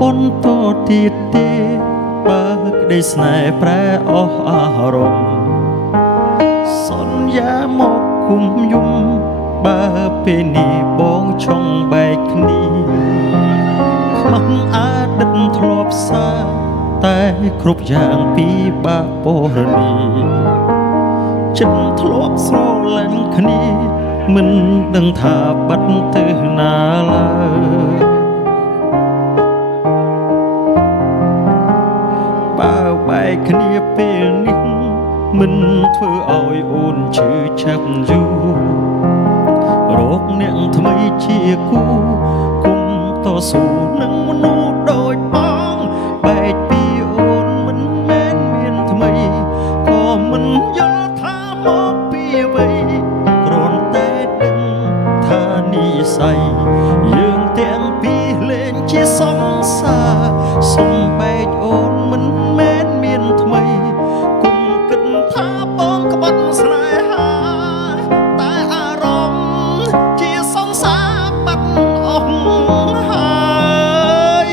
បន្ទោទៀតទេបើក្តីស្នេហ៍ប្រែអស់អារម្មណ៍សន្យាមកគុំយំបើពេលនេះបងឆុងបែកគ្នាខ្មាំងអតីតធ្លាប់សារតែគ្រប់យ៉ាងពីបាក់ពរនីចិត្តធ្លាប់ស្រឡាញ់គ្នាមិនដឹងថាបាត់ទៅណាឡើយបែកគ្នាពេលនេះមិនធ្វើឲ្យអូនឈឺចាប់យូររកអ្នកថ្មីជាគូគុំតស៊ូនឹងមនុស្សដូចបងបែកពីអូនមិនមែនមានថ្មីក៏មិនយល់ថាមកពីអ្វីគ្រាន់តែដឹងថានិស្ស័យយើងទាំងពីរលែងជាសង្សារសុំបែកអូនមិនមែនថ្មីគុំគិតថាបងក្បត់ស្នេហាតែអារម្មណ៍ជាសង្សារបាត់អស់ហើយ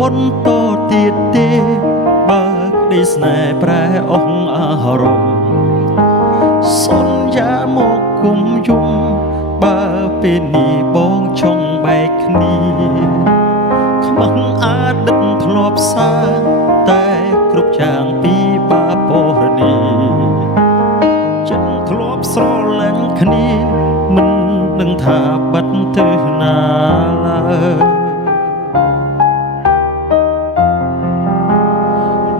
បន្តទៀតទេបើក្តីស្នេហ៍ប្រែអស់អារម្មណ៍សន្យាមកគុំយំបើពេលនេះបងឆុងបែកគ្នាខ្មាំងអតីតធ្លាប់សារតែគ្រប់យ៉ាងពីបាពរនីចិត្តធ្លាប់ស្រឡាញ់គ្នាមិនដឹងថាបាត់ទៅណាឡើយ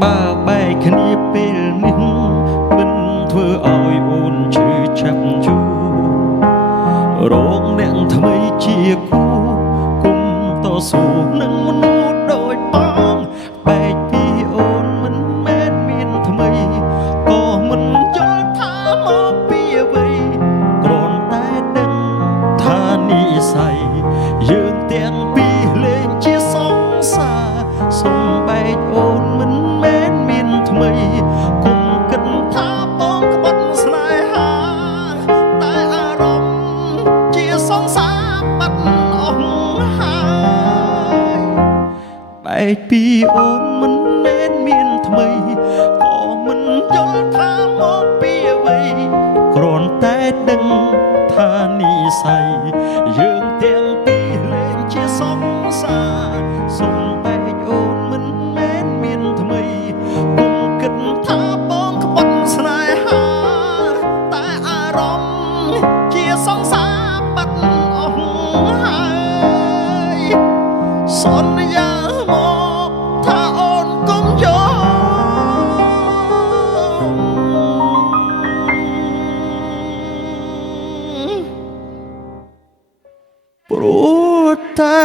បើបែកគ្នាពេលនេះមិនធ្វើឲ្យអូនឈឺចាប់យូររកអ្នកថ្មីជាគូគុំតស៊ូនឹងមនុស្សដូចបងបែកពីអូនមិនមែនមានថ្មីក៏មិនយល់ថាមកពីអ្វីគ្រាន់តែដឹងថានិស្ស័យយើងទាំងពីរលែងជាសង្សារសុំបែកអូនមិនមែនមានថ្មីគុំគិតថាបងក្បត់ស្នេហាតែអារម្មណ៍ជាសង្សារបាត់អស់ហើយបែកពីអូនមិនមែនមានថ្មីក៏មិនយល់ថាមកពីអ្វីគ្រាន់តែដឹងថានិស្ស័យយើងទាំងពីរលែងជាសង្សារសុំបែកអូនមិនមែនមានថ្មីគុំគិតថាបងក្បត់ស្នេហាតែអារម្មណ៍ជាសង្សារបាត់អស់ហើយសន្យាមកថាអូនគុំយល់ព្រោះតែ